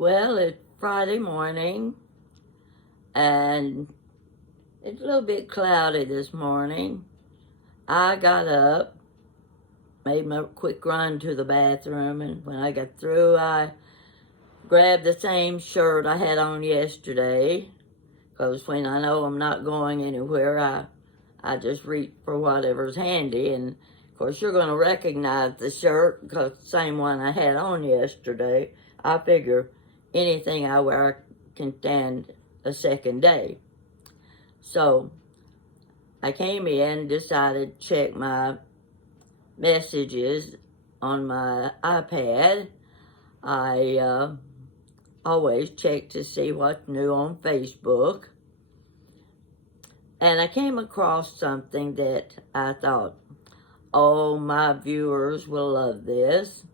Well, it's Friday morning, and it's a little bit cloudy this morning. I got up, made my quick run to the bathroom, and when I got through, I grabbed the same shirt I had on yesterday, because when I know I'm not going anywhere, I just reach for whatever's handy, and of course you're going to recognize the shirt because the same one I had on yesterday. I figure anything I wear can stand a second day. So I came in, decided to check my messages on my iPad. I always check to see what's new on Facebook. And I came across something that I thought, oh, my viewers will love this,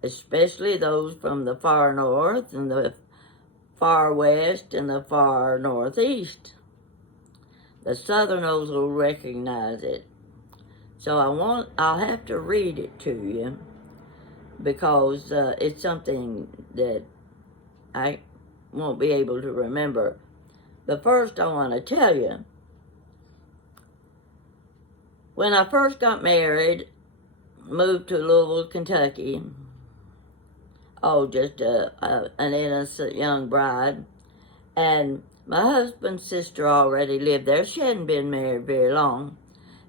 especially those from the far north and the far west and the far northeast. The southerners will recognize it. So I'll have to read it to you because it's something that I won't be able to remember. But first I want to tell you, when I first got married, moved to Louisville, Kentucky, just an innocent young bride, and my husband's sister already lived there. She hadn't been married very long,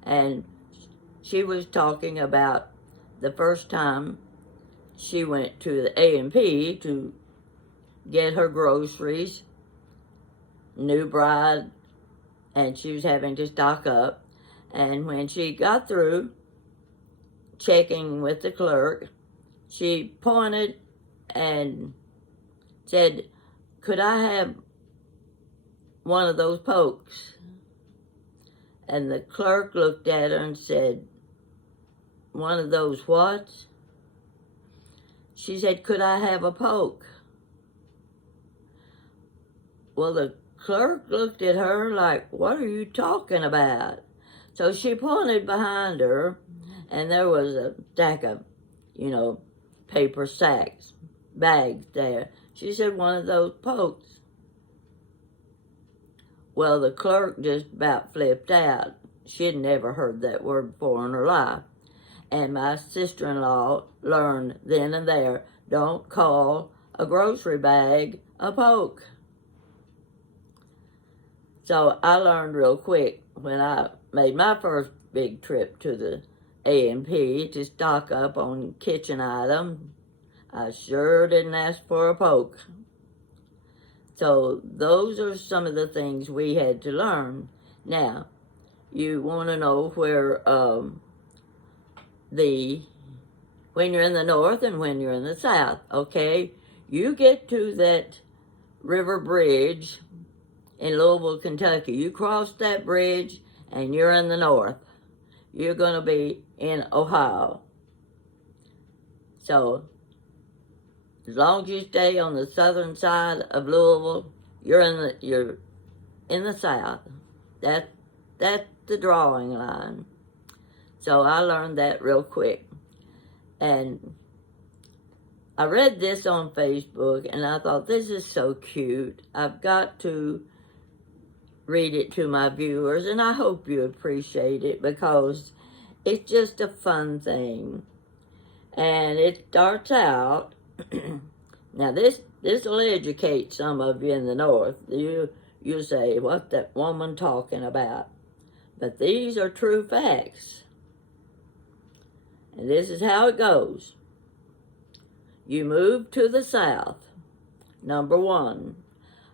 and she was talking about the first time she went to the A&P to get her groceries, new bride, and she was having to stock up. And when she got through checking with the clerk, she pointed and said, "Could I have one of those Pokes?" And the clerk looked at her and said, "One of those what?" She said, "Could I have a Poke?" Well, the clerk looked at her like, "What are you talking about?" So she pointed behind her, and there was a stack of, paper bags there. She said, "One of those Pokes." Well, the clerk just about flipped out. She'd never heard that word before in her life. And my sister-in-law learned then and there, don't call a grocery bag a Poke. So I learned real quick when I made my first big trip to the A&P to stock up on kitchen items. I sure didn't ask for a Poke. So those are some of the things we had to learn. Now, you want to know where when you're in the north and when you're in the south, okay? You get to that river bridge in Louisville, Kentucky. You cross that bridge and you're in the north. You're going to be in Ohio. So as long as you stay on the southern side of Louisville, you're in the south. That's the drawing line. So I learned that real quick. And I read this on Facebook and I thought, this is so cute. I've got to read it to my viewers, and I hope you appreciate it because it's just a fun thing. And it starts out, now this will educate some of you in the north. You say, what's that woman talking about? But these are true facts. And this is how it goes. You move to the south. Number 1,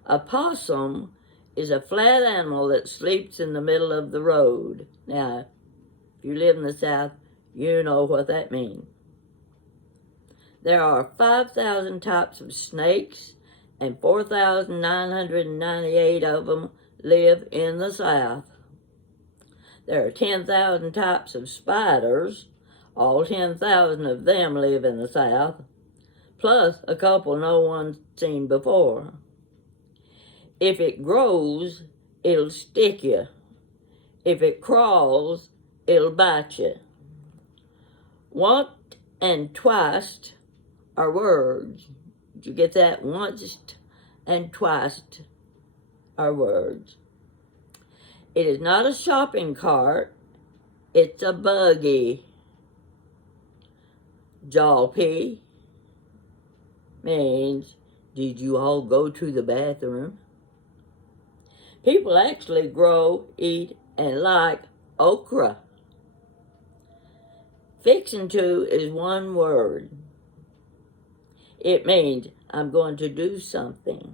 a possum is a flat animal that sleeps in the middle of the road. Now, if you live in the south, you know what that means. There are 5,000 types of snakes, and 4,998 of them live in the south. There are 10,000 types of spiders. All 10,000 of them live in the south, plus a couple no one's seen before. If it grows, it'll stick you. If it crawls, it'll bite you. Once and twice are words. Did you get that? Once and twice are words. It is not a shopping cart. It's a buggy. Jalpy means, did you all go to the bathroom? People actually grow, eat, and like okra. Fixin' to is one word. It means I'm going to do something.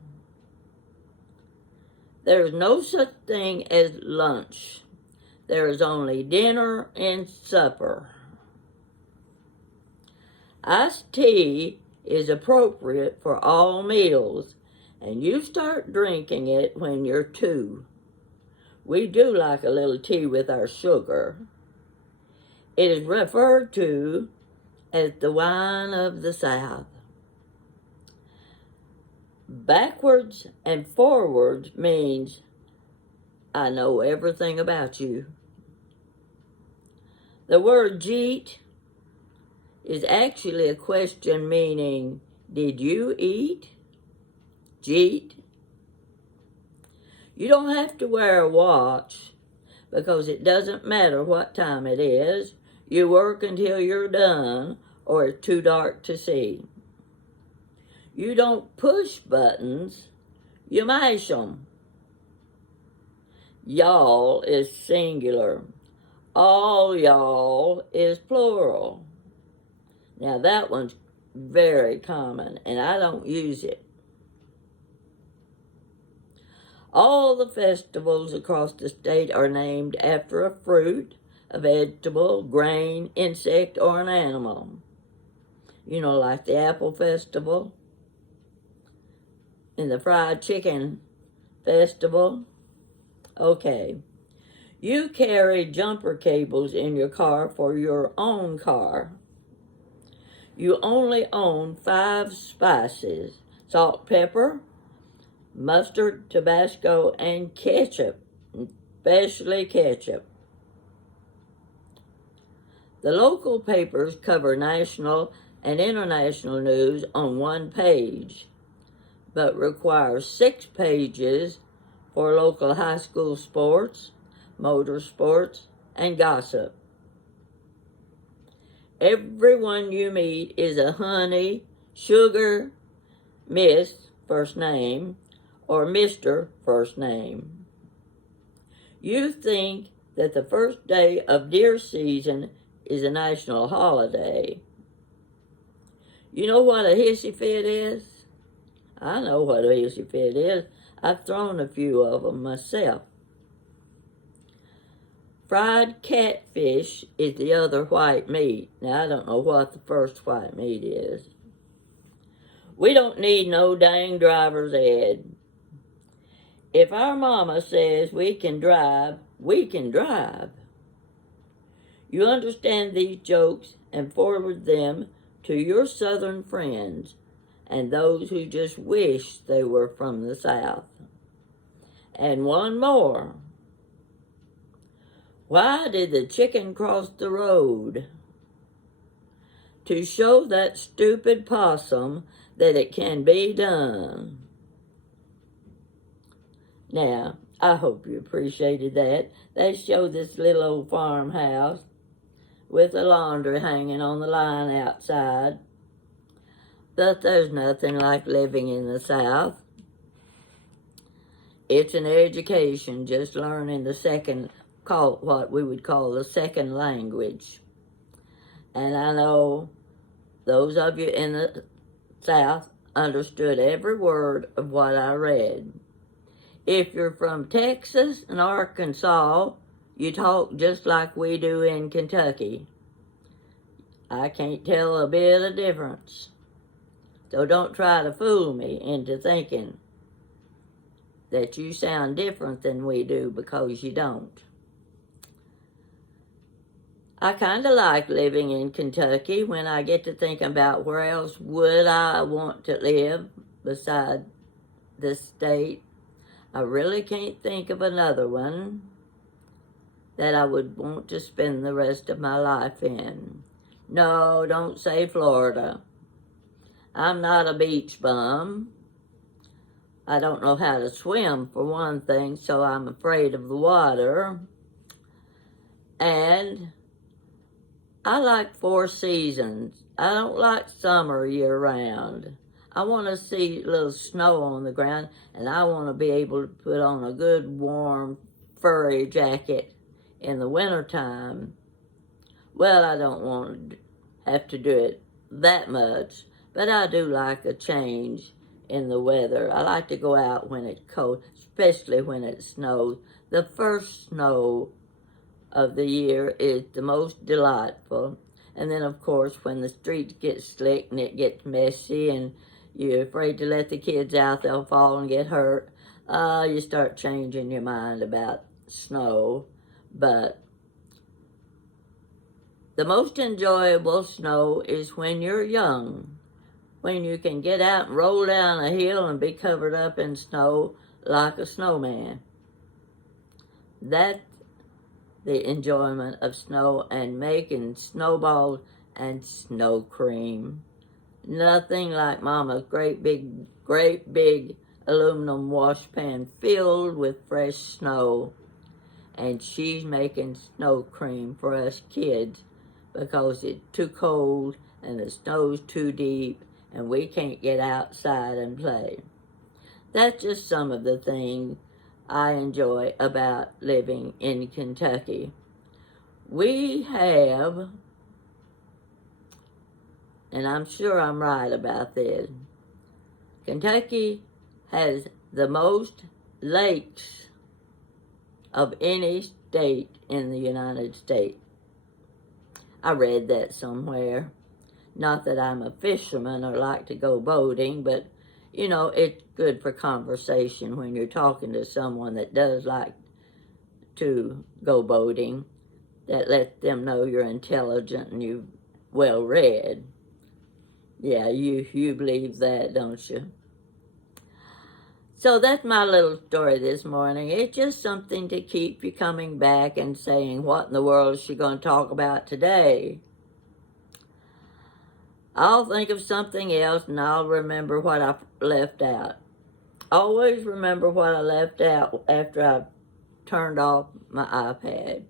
There is no such thing as lunch. There is only dinner and supper. Iced tea is appropriate for all meals, and you start drinking it when you're 2. We do like a little tea with our sugar. It is referred to as the wine of the South. Backwards and forwards means I know everything about you. The word jeet is actually a question meaning, did you eat? Jeet. You don't have to wear a watch because it doesn't matter what time it is. You work until you're done or it's too dark to see. You don't push buttons, you mash them. Y'all is singular. All y'all is plural. Now that one's very common and I don't use it. All the festivals across the state are named after a fruit, a vegetable, grain, insect, or an animal. You know, like the Apple Festival and the Fried Chicken Festival. Okay. You carry jumper cables in your car for your own car. You only own 5 spices: salt, pepper, mustard, Tabasco, and ketchup, especially ketchup. The local papers cover national and international news on one page, but require 6 pages for local high school sports, motorsports, and gossip. Everyone you meet is a honey, sugar, Miss, first name, or Mr., first name. You think that the first day of deer season is a national holiday. You know what a hissy fit is? I know what a hissy fit is. I've thrown a few of them myself. Fried catfish is the other white meat. Now, I don't know what the first white meat is. We don't need no dang driver's ed. If our mama says we can drive, we can drive. You understand these jokes and forward them to your Southern friends and those who just wish they were from the South. And one more. Why did the chicken cross the road? To show that stupid possum that it can be done. Now, I hope you appreciated that. They show this little old farmhouse with a laundry hanging on the line outside. But there's nothing like living in the South. It's an education, just learning what we would call the second language. And I know those of you in the South understood every word of what I read. If you're from Texas and Arkansas, you talk just like we do in Kentucky. I can't tell a bit of difference. So don't try to fool me into thinking that you sound different than we do, because you don't. I kind of like living in Kentucky when I get to think about where else would I want to live beside this state. I really can't think of another one that I would want to spend the rest of my life in. No, don't say Florida. I'm not a beach bum. I don't know how to swim, for one thing, so I'm afraid of the water. And I like 4 seasons. I don't like summer year-round. I want to see a little snow on the ground, and I want to be able to put on a good, warm, furry jacket in the wintertime. Well, I don't want to have to do it that much, but I do like a change in the weather. I like to go out when it's cold, especially when it snows. The first snow of the year is the most delightful. And then, of course, when the streets get slick and it gets messy and you're afraid to let the kids out, they'll fall and get hurt, you start changing your mind about snow. But the most enjoyable snow is when you're young, when you can get out and roll down a hill and be covered up in snow like a snowman. That's the enjoyment of snow, and making snowballs and snow cream. Nothing like Mama's great big aluminum washpan filled with fresh snow. And she's making snow cream for us kids because it's too cold and the snow's too deep and we can't get outside and play. That's just some of the things I enjoy about living in Kentucky. We have, and I'm sure I'm right about this, Kentucky has the most lakes of any state in the United States. I read that somewhere. Not that I'm a fisherman or like to go boating, but you know, it's good for conversation when you're talking to someone that does like to go boating. That lets them know you're intelligent and you're well read. Yeah, you believe that, don't you? So that's my little story this morning. It's just something to keep you coming back and saying, what in the world is she going to talk about today? I'll think of something else and I'll remember what I left out. Always remember what I left out after I turned off my iPad.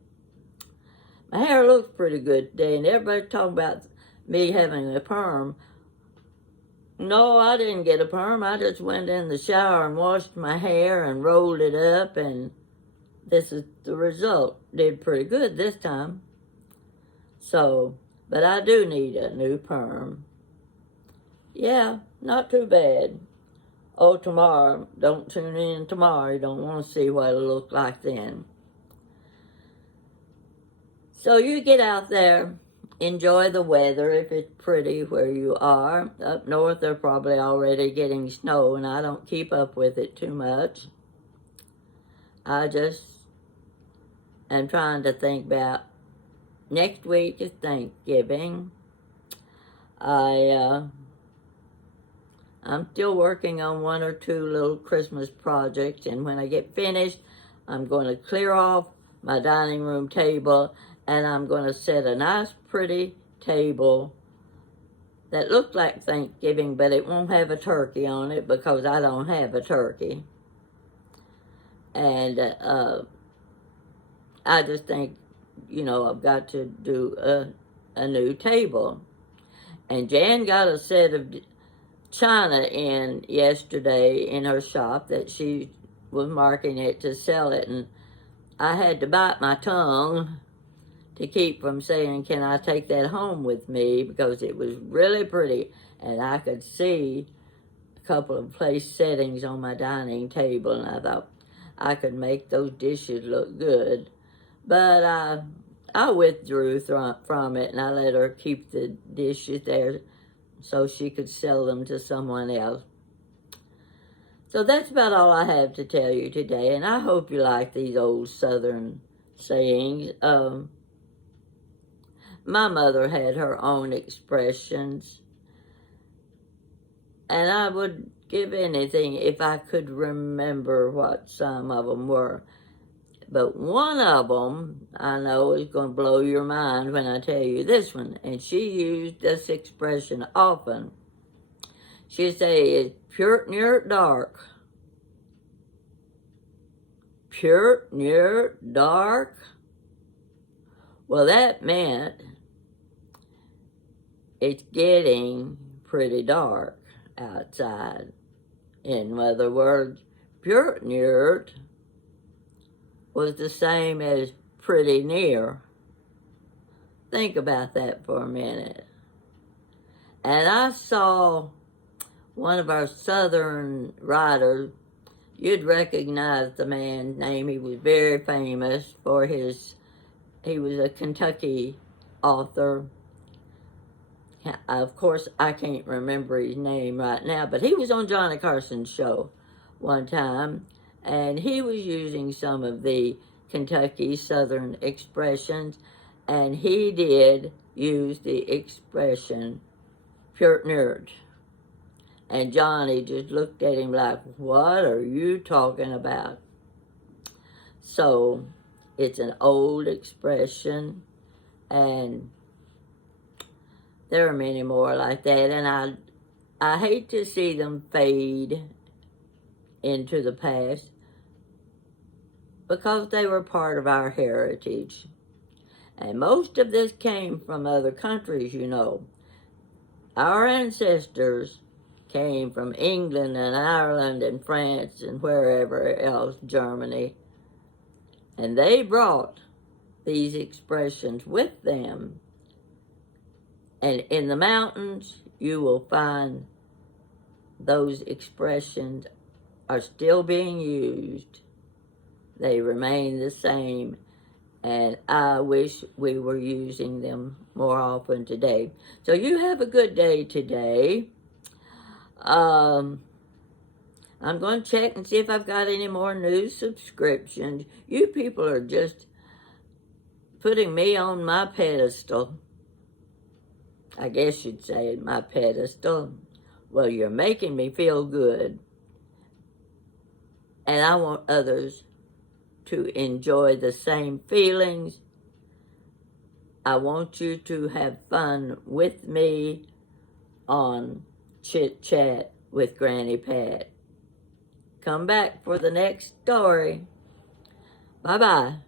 My hair looks pretty good today, and everybody's talking about me having a perm. No, I didn't get a perm. I just went in the shower and washed my hair and rolled it up, and this is the result. Did pretty good this time. So, but I do need a new perm. Yeah, not too bad. Oh, tomorrow. Don't tune in tomorrow. You don't want to see what it'll look like then. So you get out there, enjoy the weather if it's pretty where you are. Up north, they're probably already getting snow, and I don't keep up with it too much. I just am trying to think about next week is Thanksgiving. I'm still working on 1 or 2 little Christmas projects, and when I get finished, I'm going to clear off my dining room table, and I'm going to set a nice, pretty table that looks like Thanksgiving, but it won't have a turkey on it because I don't have a turkey. And I just think, you know, I've got to do a new table. And Jan got a set of china in yesterday in her shop that she was marking it to sell it, and I had to bite my tongue to keep from saying, can I take that home with me, because it was really pretty and I could see a couple of place settings on my dining table, and I thought I could make those dishes look good. But I withdrew from it, and I let her keep the dishes there so she could sell them to someone else. So that's about all I have to tell you today, and I hope you like these old Southern sayings. My mother had her own expressions, and I would give anything if I could remember what some of them were. But one of them I know is going to blow your mind when I tell you this one, and she used this expression often. she'd say, it's pure near dark. Pure near dark? Well, that meant it's getting pretty dark outside. In other words, pure near was the same as pretty near. Think about that for a minute. And I saw one of our southern writers. You'd recognize the man's name. He was very famous for he was a Kentucky author. Of course, I can't remember his name right now, but he was on Johnny Carson's show one time, and he was using some of the Kentucky Southern expressions, and he did use the expression pure nerd. And Johnny just looked at him like, what are you talking about? So it's an old expression, and there are many more like that, and I hate to see them fade into the past because they were part of our heritage. And most of this came from other countries, you know. Our ancestors came from England and Ireland and France and wherever else, Germany. And they brought these expressions with them. And in the mountains, you will find those expressions are still being used. They remain the same. And I wish we were using them more often today. So you have a good day today. I'm going to check and see if I've got any more new subscriptions. You people are just putting me on my pedestal. I guess you'd say my pedestal. Well, you're making me feel good. And I want others to enjoy the same feelings. I want you to have fun with me on Chit Chat with Granny Pat. Come back for the next story. Bye-bye.